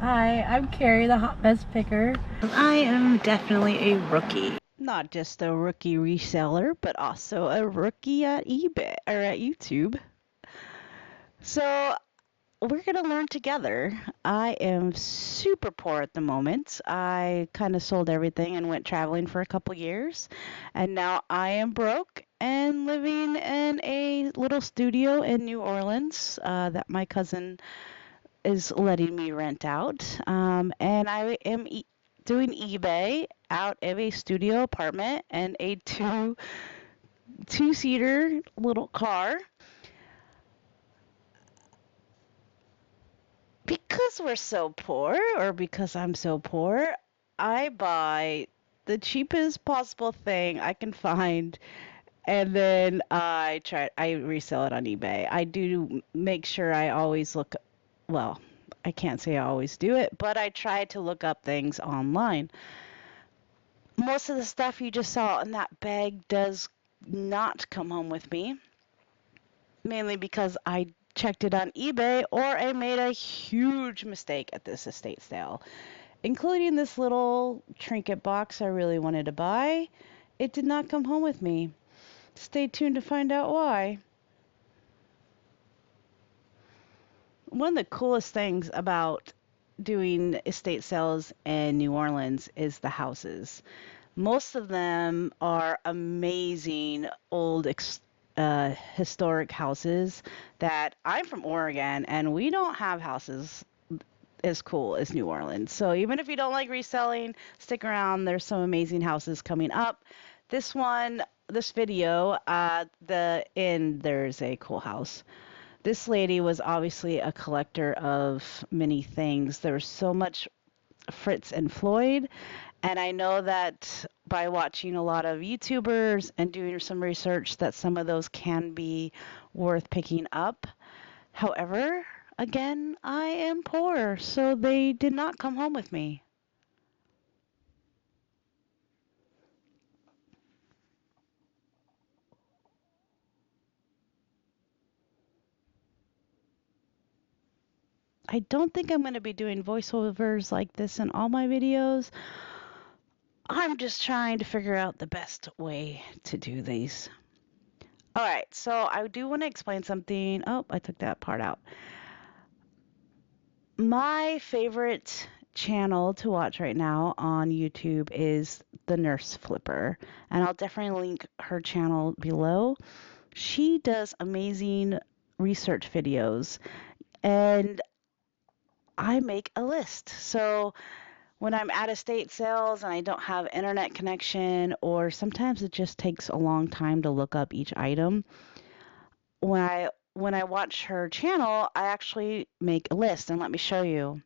Hi, I'm Carrie, the hot mess picker. I am definitely a rookie. Not just a rookie reseller, but also a rookie at eBay or at YouTube. So we're going to learn together. I am super poor at the moment. I kind of sold everything and went traveling for a couple years. And now I am broke and living in a little studio in New Orleans that my cousin is letting me rent out. And I am doing eBay out of a studio apartment and a two-seater little car. Because we're so poor, or because I'm so poor, I buy the cheapest possible thing I can find, and then I resell it on eBay. I do make sure I always look, well, I can't say I always do it, but I try to look up things online. Most of the stuff you just saw in that bag does not come home with me, mainly because I checked it on eBay or I made a huge mistake at this estate sale, including this little trinket box I really wanted to buy. It did not come home with me. Stay tuned to find out why. One of the coolest things about doing estate sales in New Orleans is the houses. Most of them are amazing old historic houses that I'm from Oregon and we don't have houses as cool as New Orleans. So even if you don't like reselling, stick around. There's some amazing houses coming up. This one, this video, the inn, there's a cool house. This lady was obviously a collector of many things. There's so much Fritz and Floyd, and I know that by watching a lot of YouTubers and doing some research that some of those can be worth picking up. However, again, I am poor, so they did not come home with me. I don't think I'm going to be doing voiceovers like this in all my videos. I'm just trying to figure out the best way to do these. All right, so I do want to explain something. Oh, I took that part out. My favorite channel to watch right now on YouTube is the Nurse Flipper, and I'll definitely link her channel below. She does amazing research videos, and I make a list. So when I'm at estate sales and I don't have internet connection, or sometimes it just takes a long time to look up each item, when I watch her channel, I actually make a list, and let me show you.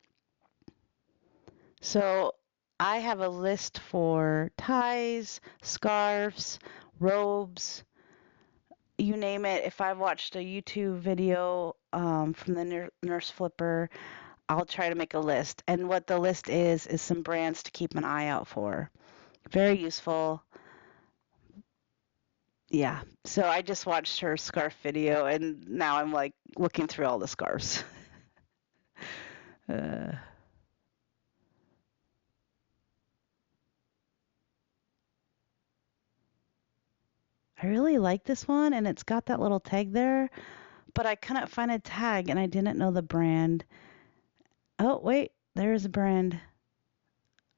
So I have a list for ties, scarves, robes, you name it. If I've watched a YouTube video from the Nurse Flipper, I'll try to make a list. And what the list is some brands to keep an eye out for. Very useful. Yeah. So I just watched her scarf video and now I'm like looking through all the scarves. uh, I really like this one and it's got that little tag there, but I couldn't find a tag and I didn't know the brand. Oh, wait, there's a brand.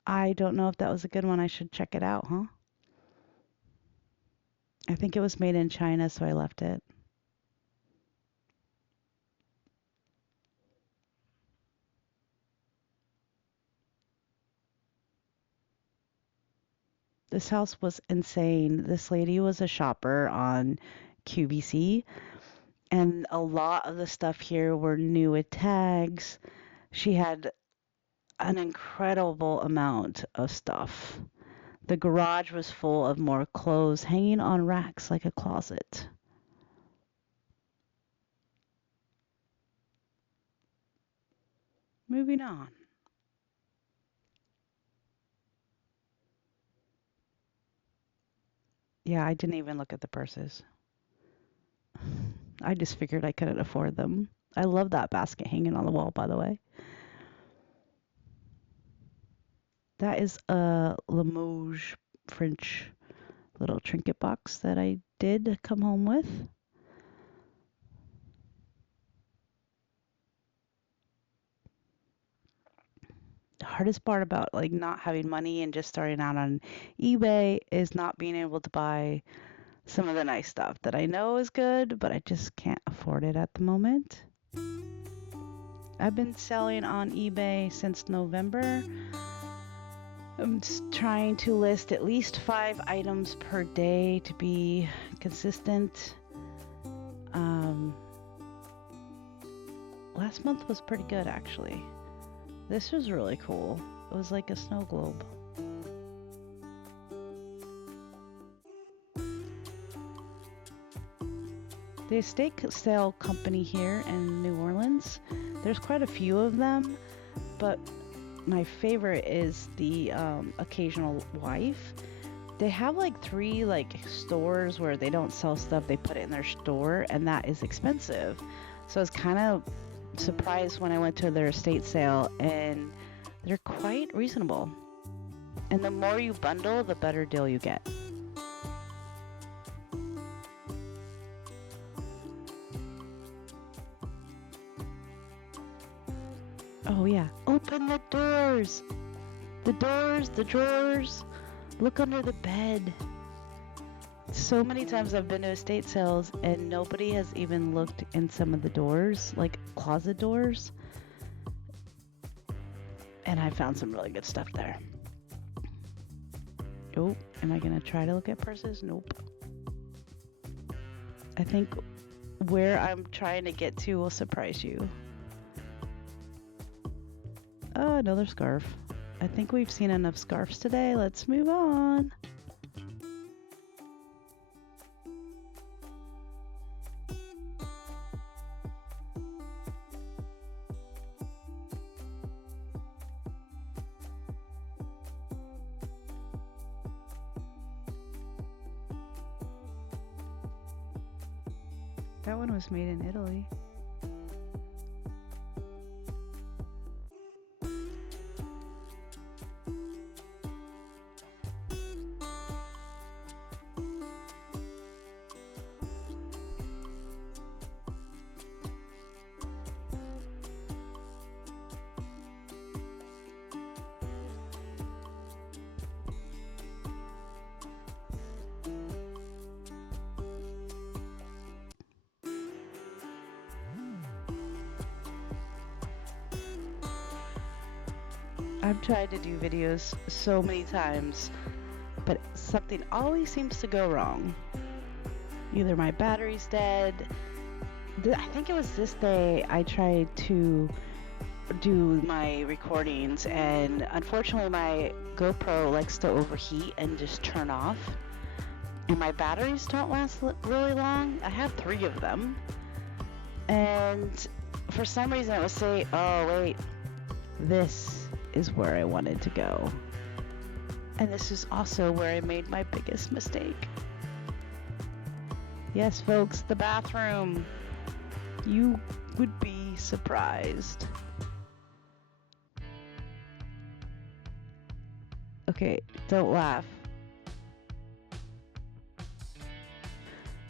I don't know if that was a good one. I should check it out, huh? I think it was made in China, so I left it. This house was insane. This lady was a shopper on QVC, and a lot of the stuff here were new with tags. She had an incredible amount of stuff. The garage was full of more clothes hanging on racks like a closet. Moving on. Yeah, I didn't even look at the purses. I just figured I couldn't afford them. I love that basket hanging on the wall, by the way. That is a Limoges French little trinket box that I did come home with. The hardest part about like not having money and just starting out on eBay is not being able to buy some of the nice stuff that I know is good, but I just can't afford it at the moment. I've been selling on eBay since November. I'm just trying to list at least 5 items per day to be consistent. Last month was pretty good, actually. This was really cool. It was like a snow globe. The estate sale company here in New Orleans, there's quite a few of them, but my favorite is the Occasional Wife. They have like 3 like stores where they don't sell stuff, they put it in their store, and that is expensive. So I was kind of surprised when I went to their estate sale, and they're quite reasonable. And the more you bundle, the better deal you get. Oh yeah, open the doors! The doors, the drawers, look under the bed. So many times I've been to estate sales and nobody has even looked in some of the doors, like closet doors. And I found some really good stuff there. Oh, am I gonna try to look at purses? Nope. I think where I'm trying to get to will surprise you. Oh, another scarf. I think we've seen enough scarves today. Let's move on. That one was made in Italy. I've tried to do videos so many times, but something always seems to go wrong. Either my battery's dead. I think it was this day I tried to do my recordings, and unfortunately my GoPro likes to overheat and just turn off. And my batteries don't last really long. I have 3 of them. And for some reason it would say, oh wait, this is where I wanted to go. And this is also where I made my biggest mistake. Yes, folks, the bathroom. You would be surprised. Okay, don't laugh.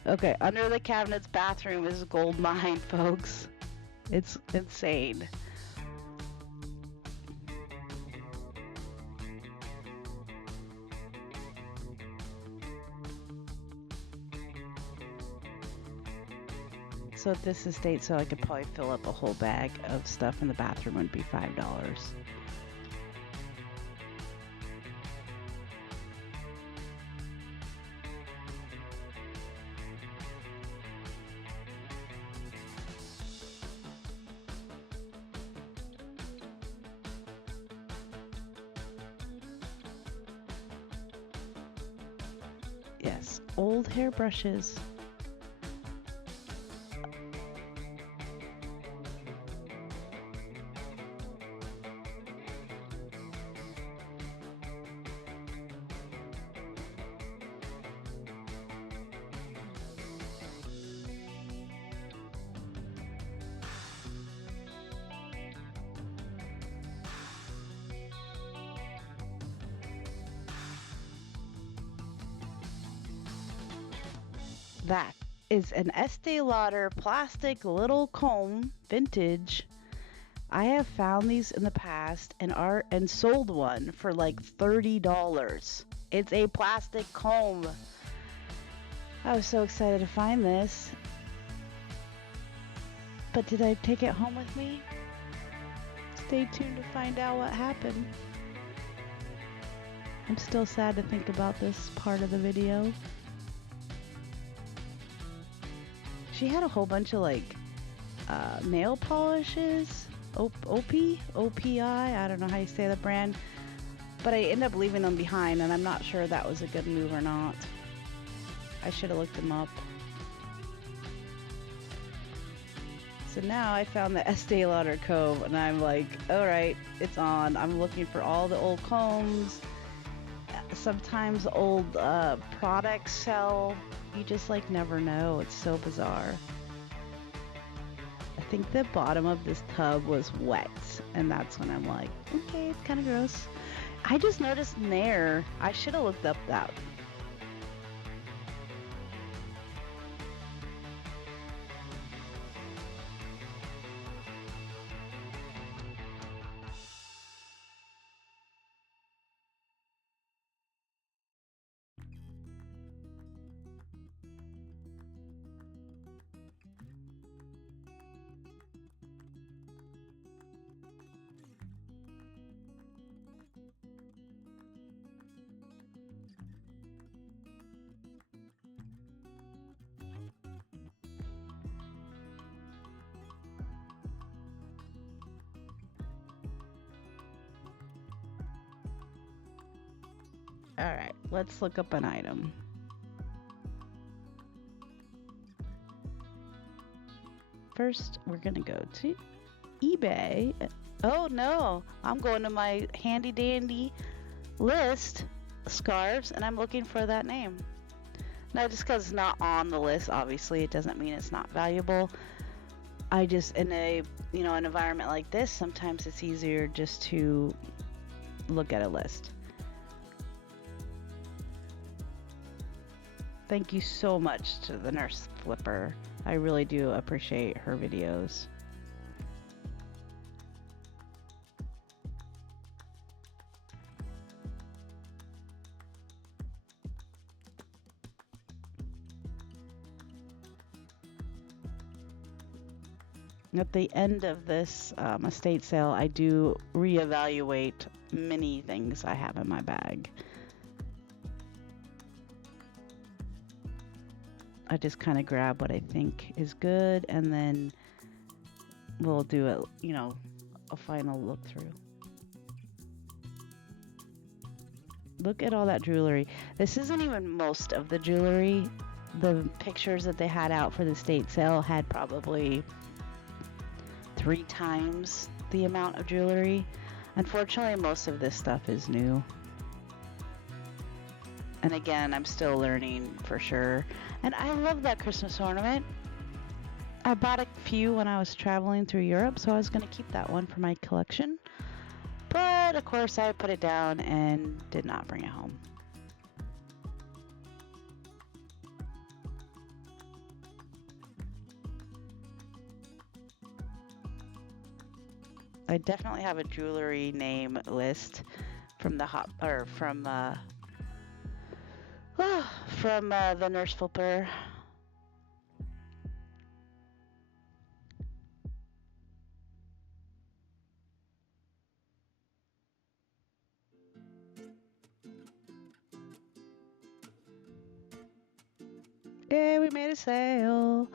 Okay, under the cabinet's bathroom is a gold mine, folks. It's insane. So at this estate, so I could probably fill up a whole bag of stuff in the bathroom would be $5. Yes, old hairbrushes. That is an Estee Lauder plastic little comb, vintage. I have found these in the past and sold one for like $30. It's a plastic comb. I was so excited to find this. But did I take it home with me? Stay tuned to find out what happened. I'm still sad to think about this part of the video. She had a whole bunch of like nail polishes, OPI, I don't know how you say the brand, but I ended up leaving them behind, and I'm not sure that was a good move or not. I should have looked them up. So now I found the Estee Lauder Cove, and I'm like, all right, it's on. I'm looking for all the old combs. Sometimes old products sell. You just like never know. It's so bizarre. I think the bottom of this tub was wet, and that's when I'm like, okay, it's kind of gross. I just noticed Nair. I should have looked up that. All right, let's look up an item. First, we're gonna go to eBay. Oh no, I'm going to my handy dandy list scarves, and I'm looking for that name. Now, just because it's not on the list, obviously, it doesn't mean it's not valuable. I just, in a an environment like this, sometimes it's easier just to look at a list. Thank you so much to the Nurse Flipper. I really do appreciate her videos. At the end of this estate sale, I do reevaluate many things I have in my bag. I just kind of grab what I think is good, and then we'll do it, a final look through. Look at all that jewelry. This isn't even most of the jewelry. The pictures that they had out for the estate sale had probably 3 times the amount of jewelry. Unfortunately, most of this stuff is new. And again, I'm still learning for sure. And I love that Christmas ornament. I bought a few when I was traveling through Europe, so I was going to keep that one for my collection. But of course, I put it down and did not bring it home. I definitely have a jewelry name list from the the Nurse Flipper. Yeah, we made a sale.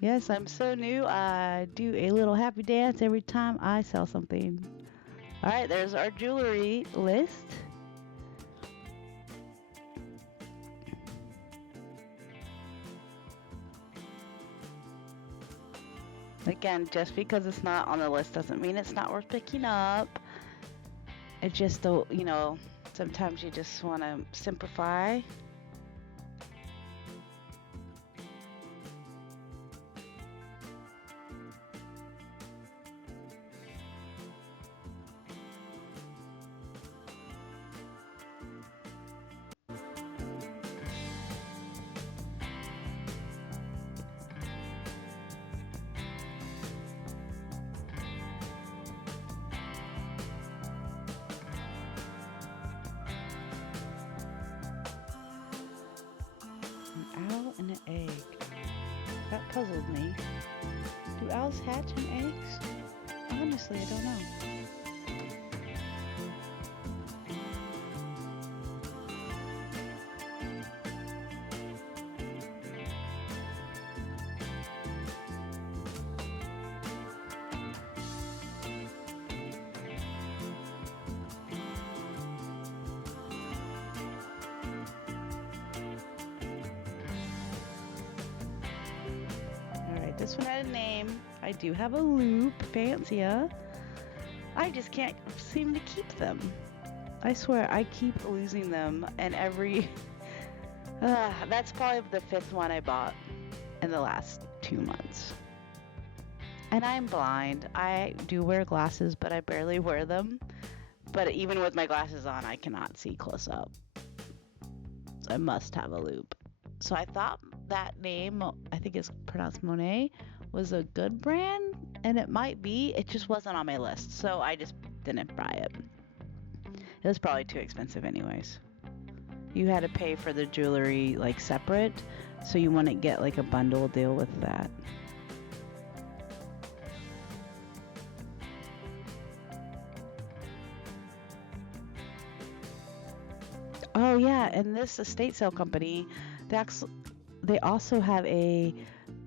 Yes, I'm so new. I do a little happy dance every time I sell something. All right, there's our jewelry list. Again, just because it's not on the list doesn't mean it's not worth picking up. It's just, sometimes you just want to simplify. puzzled me. Do owls hatch in eggs? Honestly, I don't know. Alright, this one had a name. I do have a loop. Fancy, huh? I just can't seem to keep them. I swear, I keep losing them, and every... that's probably the 5th one I bought in the last 2 months. And I'm blind. I do wear glasses, but I barely wear them. But even with my glasses on, I cannot see close up. So I must have a loop. So I thought that name, I think it's pronounced Monet, was a good brand, and it might be. It just wasn't on my list, so I just didn't buy it. It was probably too expensive anyways. You had to pay for the jewelry like separate, so you wouldn't get like a bundle deal with that. Oh yeah, and this estate sale company, they also have a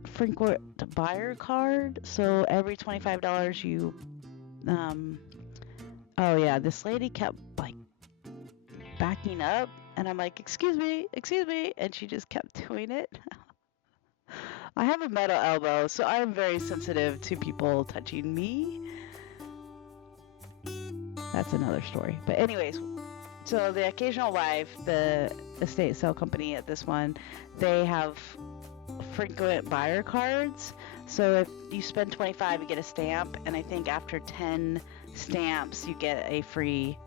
frequent buyer card. So every $25 you, oh yeah, this lady kept like backing up, and I'm like, excuse me, and she just kept doing it. I have a metal elbow, so I'm very sensitive to people touching me. That's another story. But anyways, so the occasional wife, the estate sale company at this one, they have frequent buyer cards. So if you spend $25, you get a stamp, and I think after 10 stamps, you get a free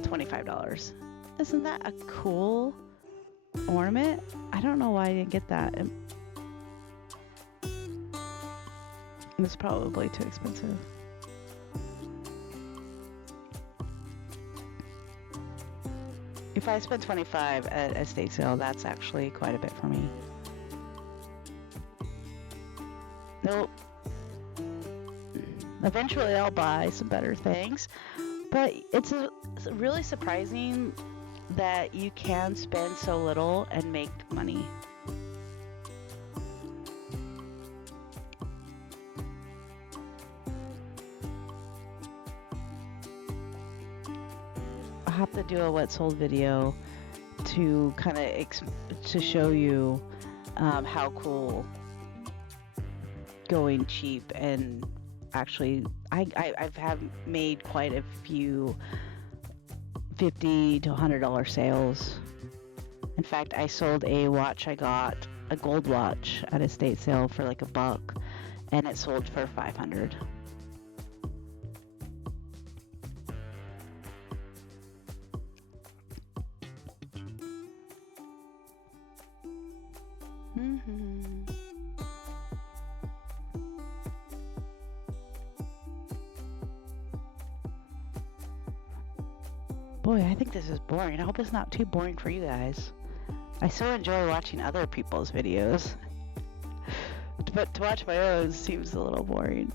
$25. Isn't that a cool ornament? I don't know why I didn't get that. It's probably too expensive. If I spend $25 at estate sale, that's actually quite a bit for me. Nope. Eventually I'll buy some better things, but it's really surprising that you can spend so little and make money. I'll have to do a what sold video to kind of to show you how cool going cheap and actually I've made quite a few $50 to $100 sales. In fact, I sold a watch. I got a gold watch at a estate sale for like $1, and it sold for $500. Boy, I think this is boring. I hope it's not too boring for you guys. I so enjoy watching other people's videos. But to watch my own seems a little boring.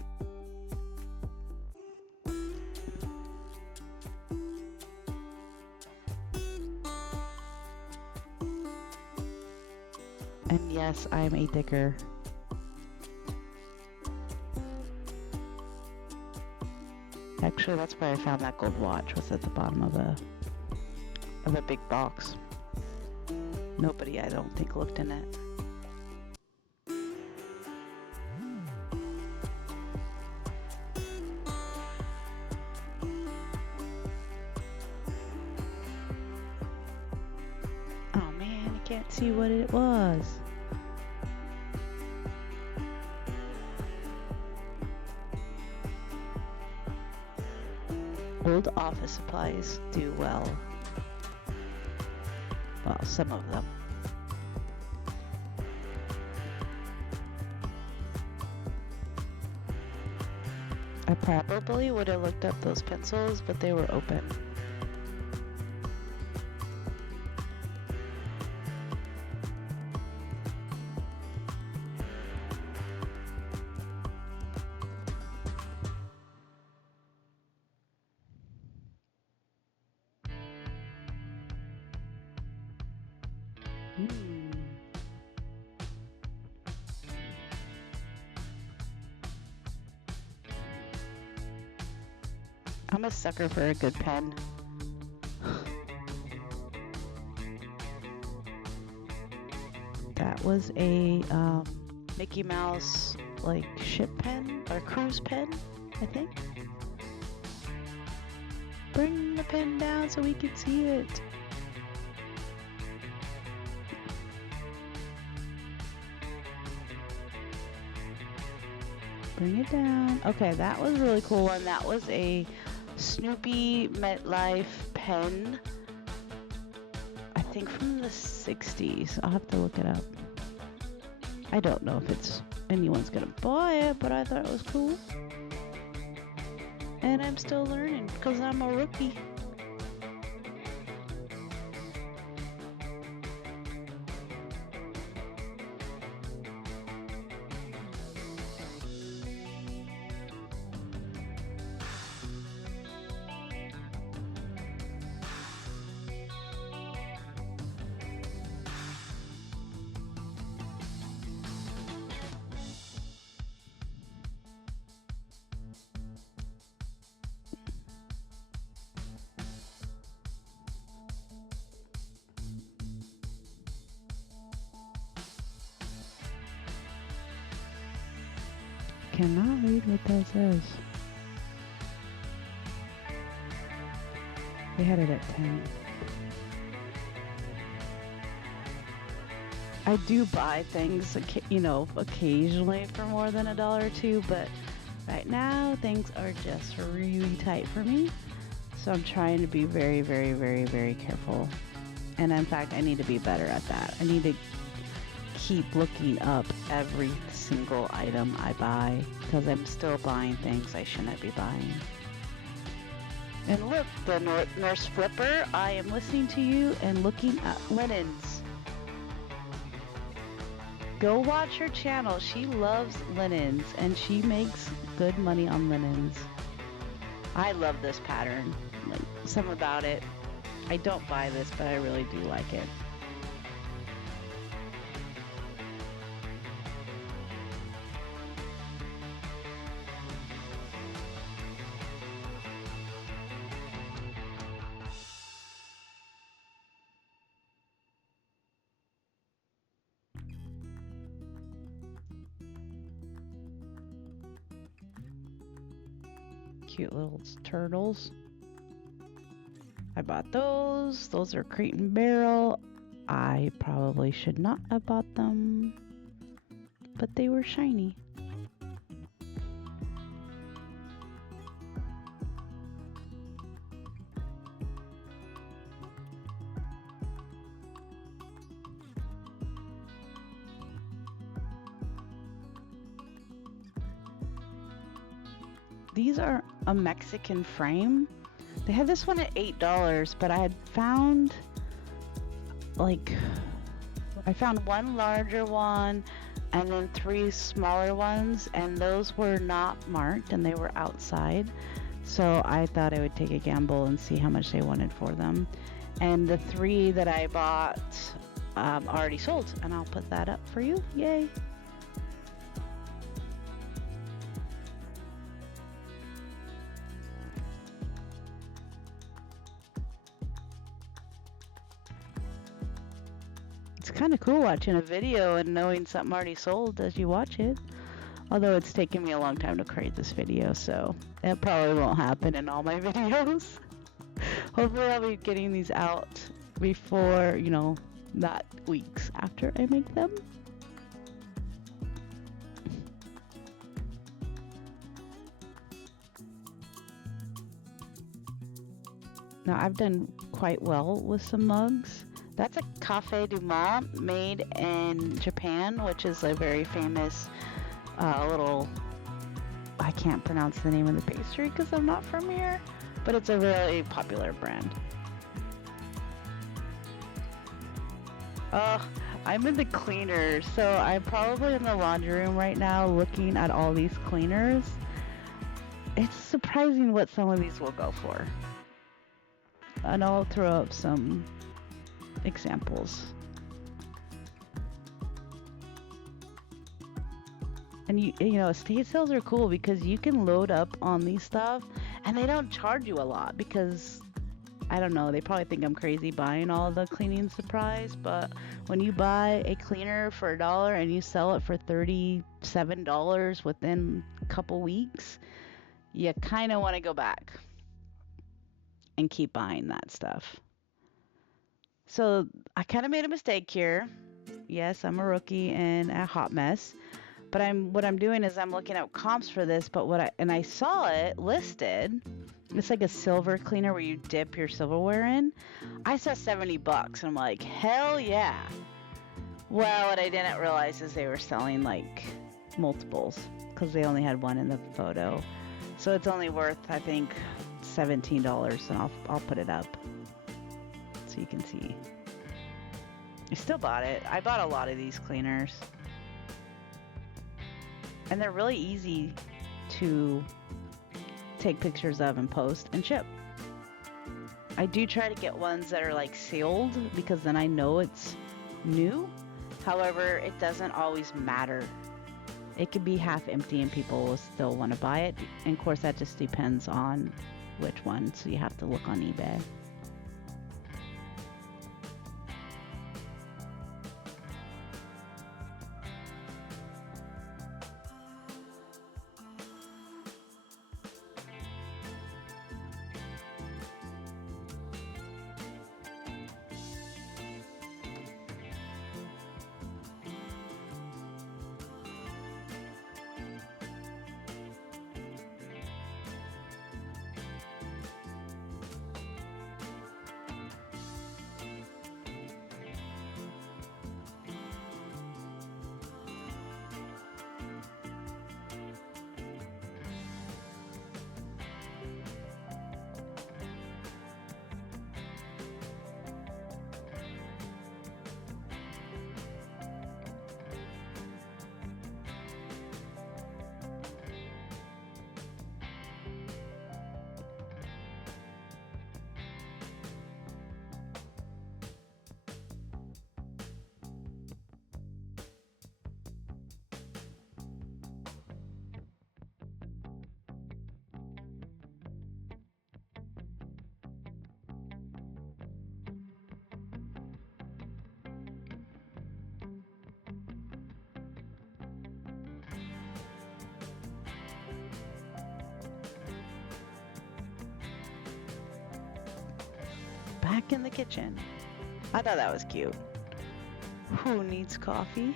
And yes, I am a dicker. Actually, that's where I found that gold watch, was at the bottom of a big box. Nobody, I don't think, looked in it. Oh man, you can't see what it was. Old office supplies do well. Well, some of them. I probably would have looked up those pencils, but they were open. Mm. I'm a sucker for a good pen. That was a Mickey Mouse like ship pen or cruise pen, I think. Bring the pen down so we can see it. Bring it down. Okay, that was a really cool one. That was a Snoopy MetLife pen. I think from the 60s. I'll have to look it up. I don't know if anyone's gonna buy it, but I thought it was cool. And I'm still learning because I'm a rookie. Cannot read what that says. They had it at 10. I do buy things, occasionally for more than $1 or $2, but right now things are just really tight for me. So I'm trying to be very, very, very, very careful. And in fact, I need to be better at that. I need to keep looking up every single item I buy because I'm still buying things I shouldn't be buying. And look, the Nurse Flipper, I am listening to you and looking at linens. Go watch her channel. She loves linens and she makes good money on linens. I love this pattern. Like, something about it. I don't buy this, but I really do like it. Cute little turtles. I bought those. Those are Crate and Barrel. I probably should not have bought them, but they were shiny. These are a Mexican frame. They had this one at $8, but I had found I found one larger one and then 3 smaller ones, and those were not marked and they were outside. So I thought I would take a gamble and see how much they wanted for them. And the 3 that I bought already sold, and I'll put that up for you. Yay! It's kind of cool watching a video and knowing something already sold as you watch it. Although it's taken me a long time to create this video, so it probably won't happen in all my videos. Hopefully I'll be getting these out before, not weeks after I make them. Now I've done quite well with some mugs. That's a Café du Monde made in Japan, which is a very famous I can't pronounce the name of the pastry because I'm not from here, but it's a really popular brand. I'm in the cleaners, so I'm probably in the laundry room right now looking at all these cleaners. It's surprising what some of these will go for. And I'll throw up some examples. And you know, estate sales are cool because you can load up on these stuff and they don't charge you a lot because I don't know, they probably think I'm crazy buying all the cleaning supplies, but when you buy a cleaner for $1 and you sell it for $37 within a couple weeks, you kind of want to go back and keep buying that stuff. So I kind of made a mistake here. Yes, I'm a rookie and a hot mess. But what I'm doing is I'm looking at comps for this, but I saw it listed. It's like a silver cleaner where you dip your silverware in. I saw $70 and I'm like, hell yeah. Well, what I didn't realize is they were selling like multiples because they only had one in the photo. So it's only worth, I think, $17, and I'll put it up so you can see. I still bought it. I bought a lot of these cleaners. And they're really easy to take pictures of and post and ship. I do try to get ones that are like sealed because then I know it's new. However, it doesn't always matter. It could be half empty and people will still want to buy it. And of course, that just depends on which one. So you have to look on eBay. Back in the kitchen. I thought that was cute. Who needs coffee?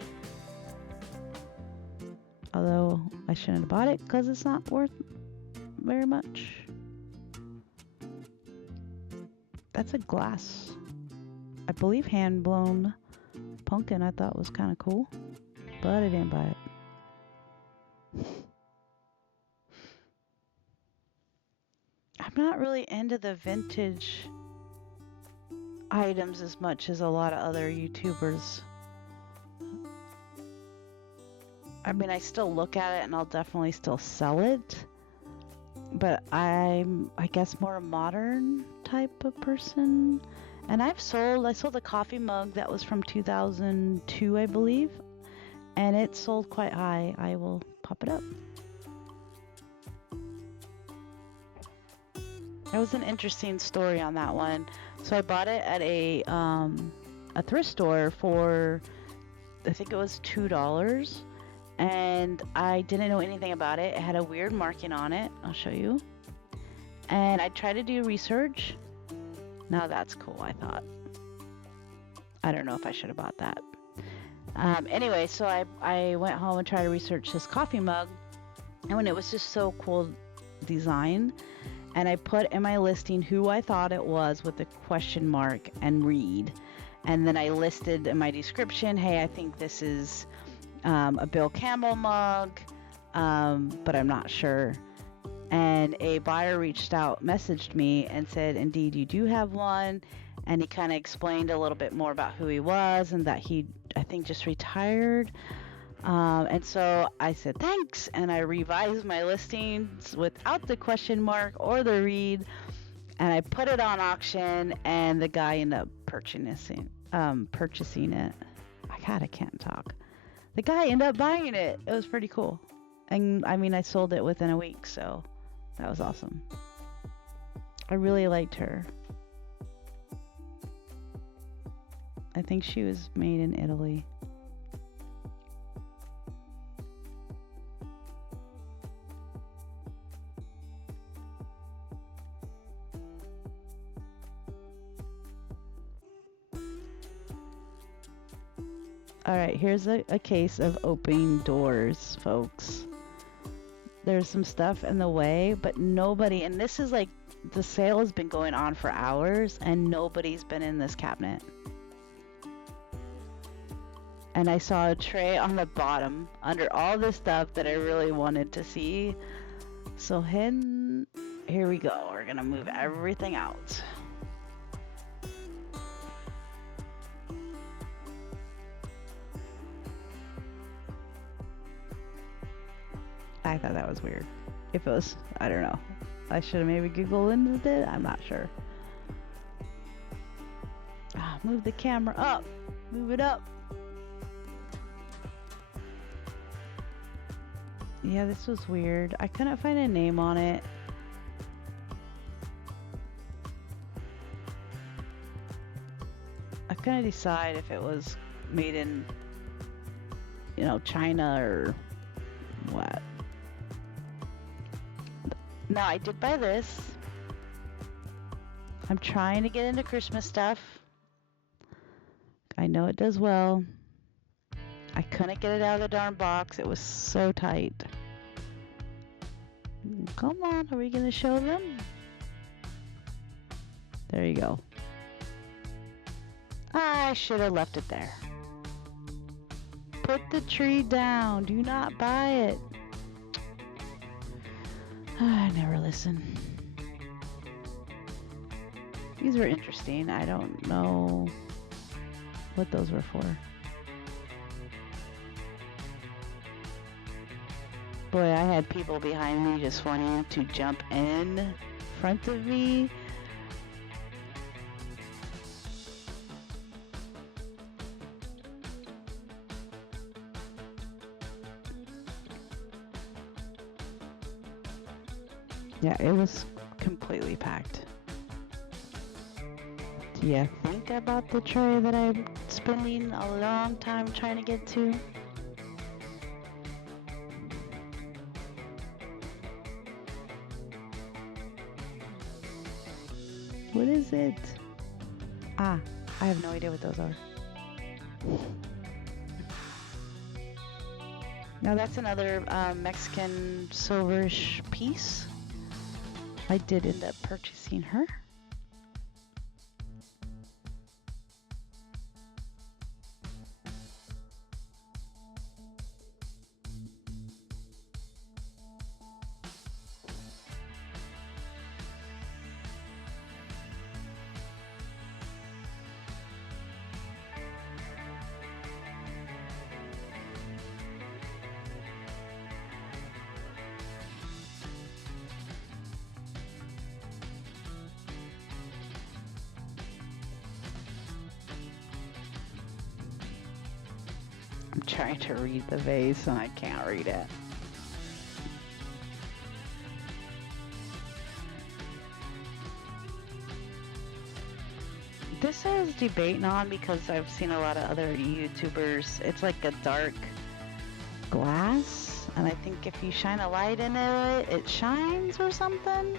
Although I shouldn't have bought it because it's not worth very much. That's a glass. I believe hand-blown pumpkin. I thought was kind of cool, but I didn't buy it. I'm not really into the vintage items as much as a lot of other YouTubers. I mean, I still look at it and I'll definitely still sell it, but I'm, I guess, more a modern type of person. And I sold a coffee mug that was from 2002, I believe, and it sold quite high. I will pop it up. That was an interesting story on that one. So I bought it at a thrift store for, I think it was $2, and I didn't know anything about it. It had a weird marking on it. I'll show you. And I tried to do research. Now that's cool, I thought. I don't know if I should have bought that. Anyway, so I went home and tried to research this coffee mug, and when it was just so cool design. And I put in my listing who I thought it was with a question mark and read. And then I listed in my description, hey, I think this is a Bill Campbell mug, but I'm not sure. And a buyer reached out, messaged me and said, indeed, you do have one. And he kind of explained a little bit more about who he was and that he, I think, just retired. And so I said, thanks. And I revised my listings without the question mark or the read. And I put it on auction and the guy ended up purchasing it. God, I can't talk. The guy ended up buying it. It was pretty cool. And I mean, I sold it within a week, so that was awesome. I really liked her. I think she was made in Italy. All right, here's a case of opening doors, folks. There's some stuff in the way, but nobody, and this is like, the sale has been going on for hours and nobody's been in this cabinet. And I saw a tray on the bottom under all this stuff that I really wanted to see. So here we go. We're gonna move everything out. I thought that was weird. If it was, I don't know. I should have maybe Googled into it. I'm not sure. Move the camera up. Move it up. Yeah, this was weird. I couldn't find a name on it. I couldn't decide if it was made in, China or what. Now, I did buy this. I'm trying to get into Christmas stuff. I know it does well. I couldn't get it out of the darn box. It was so tight. Come on, are we going to show them? There you go. I should have left it there. Put the tree down. Do not buy it. I never listen. These were interesting. I don't know what those were for. Boy, I had people behind me just wanting to jump in front of me. Yeah, it was completely packed. Do you think I bought the tray that I'm spending a long time trying to get to? What is it? I have no idea what those are. Now that's another Mexican silverish piece. I did end up purchasing her. I'm trying to read the vase and I can't read it. This I was debating on because I've seen a lot of other YouTubers. It's like a dark glass, and I think if you shine a light in it, it shines or something.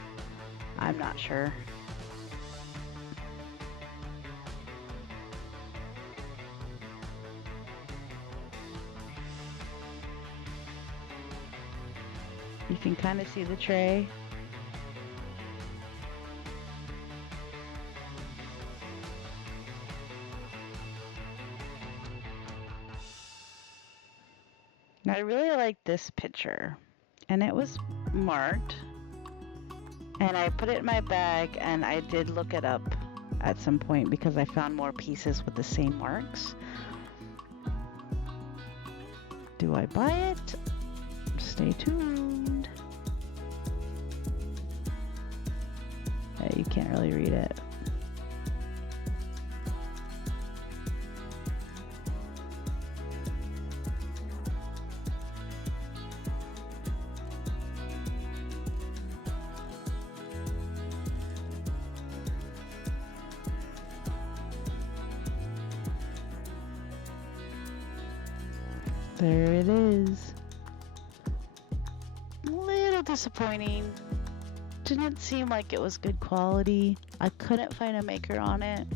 I'm not sure. You can kind of see the tray. Now, I really like this picture, and it was marked, and I put it in my bag, and I did look it up at some point because I found more pieces with the same marks. Do I buy it? Stay tuned. You can't really read it. There it is. A little disappointing. Didn't seem like it was good quality. I couldn't find a maker on it.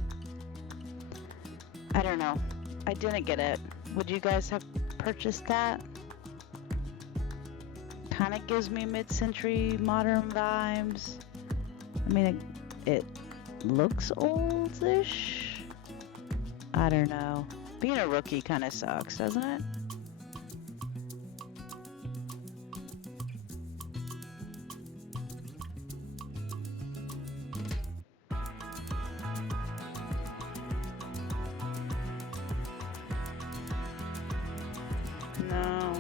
I don't know. I didn't get it. Would you guys have purchased that? Kind of gives me mid-century modern vibes. I mean, it looks oldish. I don't know. Being a rookie kind of sucks, doesn't it? No.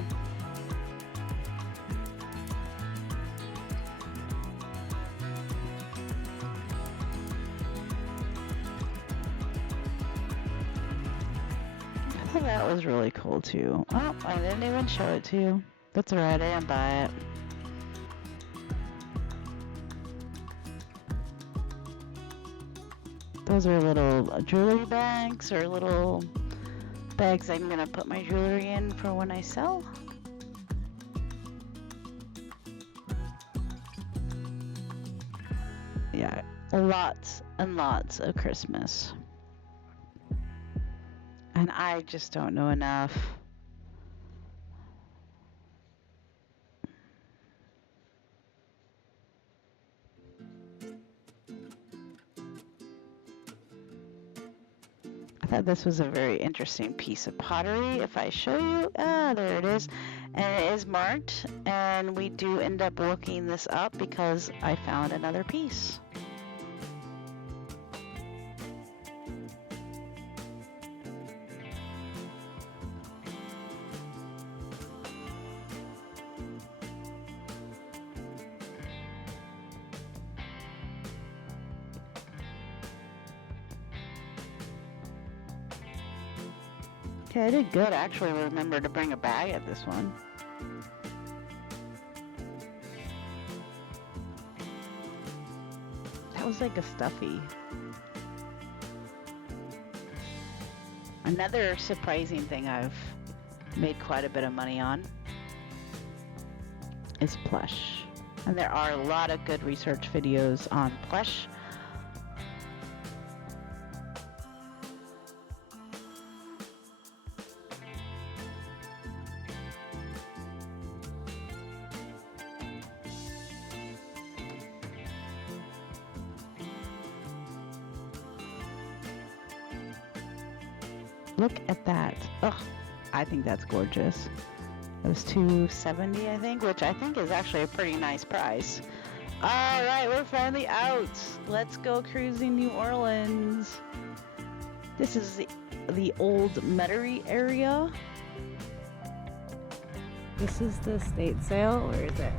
I thought that was really cool too. Oh, I didn't even show it to you. That's alright, I didn't buy it. Those are little jewelry bags or little bags I'm gonna put my jewelry in for when I sell. Yeah, lots and lots of Christmas. And I just don't know enough. I thought this was a very interesting piece of pottery. If I show you, there it is. And it is marked, and we do end up looking this up because I found another piece. Okay, I did good. I actually remember to bring a bag at this one. That was like a stuffy. Another surprising thing I've made quite a bit of money on is plush. And there are a lot of good research videos on plush. Look at that. Ugh, I think that's gorgeous. It was $270, I think, which I think is actually a pretty nice price. All right, we're finally out. Let's go cruising New Orleans. This is the old Metairie area. This is the estate sale. Where is it?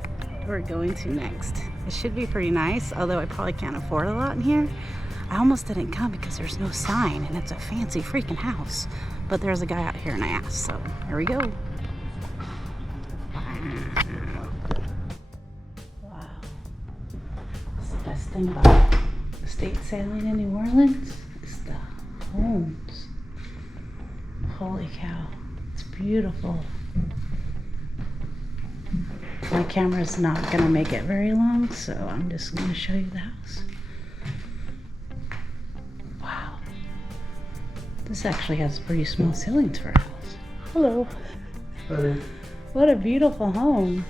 We're going to next. It should be pretty nice, although I probably can't afford a lot in here. I almost didn't come because there's no sign and it's a fancy freaking house. But there's a guy out here and I asked, so here we go. Wow. That's the best thing about estate sailing in New Orleans is the homes. Holy cow, it's beautiful. My camera's not gonna make it very long, so I'm just gonna show you the house. Wow. This actually has pretty small ceilings for a house. Hello. Hello. What a beautiful home.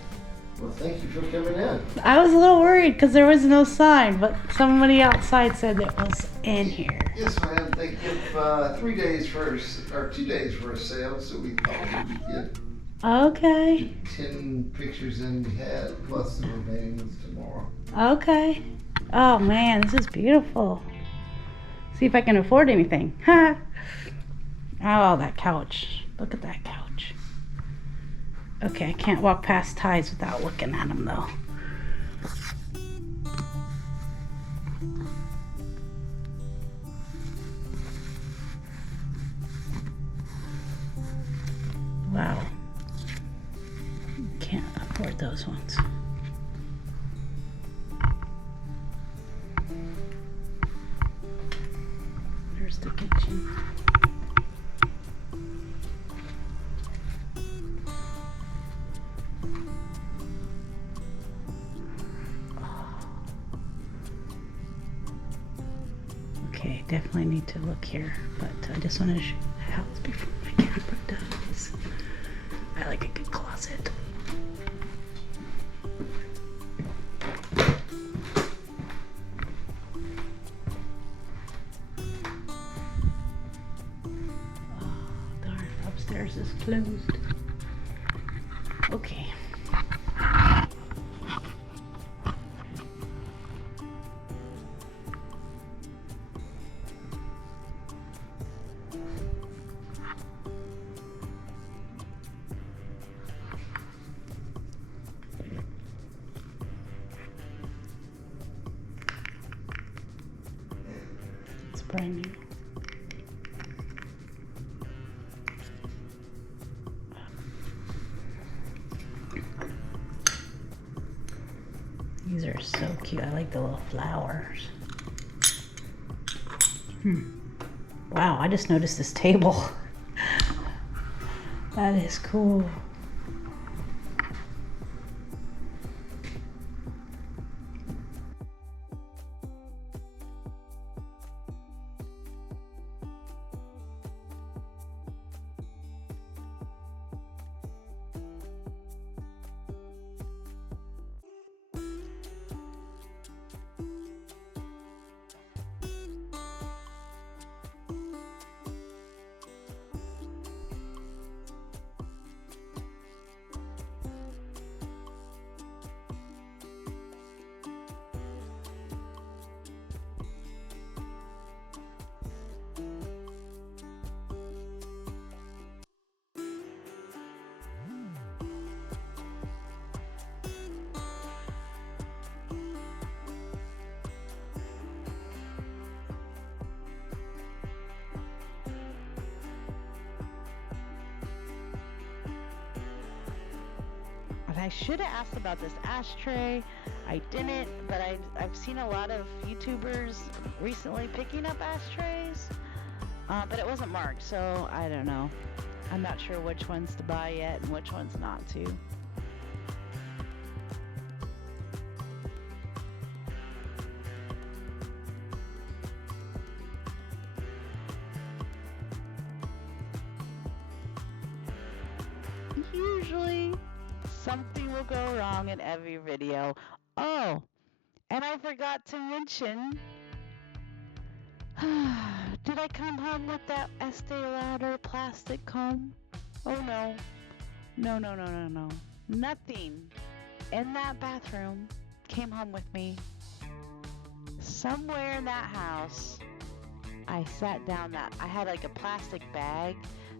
Well, thank you for coming in. I was a little worried because there was no sign, but somebody outside said it was in here. Yes, ma'am. They give 3 days for, or 2 days for a sale, so we thought we could Okay. get 10 pictures in we had, plus the remaining ones tomorrow. Okay. Oh man, this is beautiful. See if I can afford anything. Oh, that couch. Look at that couch. Okay, I can't walk past ties without looking at them though. Wow. Can't afford those ones. There's the kitchen. Okay, definitely need to look here, but I just want to show the house before my camera dies. I like a good closet. Oh, darn, upstairs is closed. Okay. It's brand new. These are so cute. I like the little flowers. Wow, I just noticed this table. That is cool. And I should have asked about this ashtray. I didn't, but I've seen a lot of YouTubers recently picking up ashtrays, but it wasn't marked, so I don't know. I'm not sure which ones to buy yet and which ones not to. Usually something will go wrong in every video. Oh, and I forgot to mention, did I come home with that Estee Lauder plastic comb? Oh no. No. Nothing in that bathroom came home with me. Somewhere in that house, I sat down I had like a plastic bag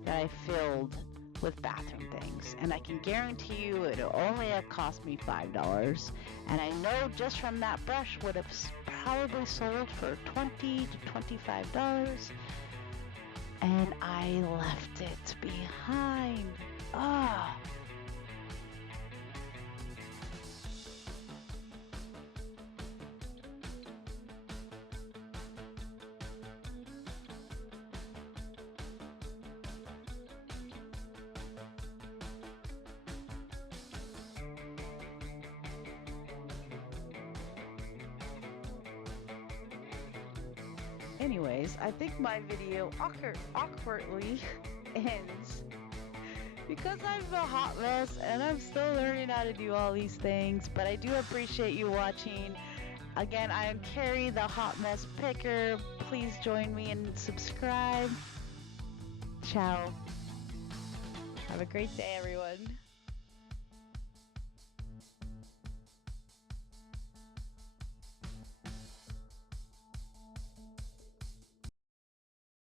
that I filled with bathroom things, and I can guarantee you it'll only have cost me $5, and I know just from that brush would have probably sold for $20 to $25, and I left it behind. Ah. Anyways, I think my video awkwardly ends because I'm a hot mess and I'm still learning how to do all these things, but I do appreciate you watching. Again, I am Carrie, the Hot Mess Picker. Please join me and subscribe. Ciao. Have a great day, everyone.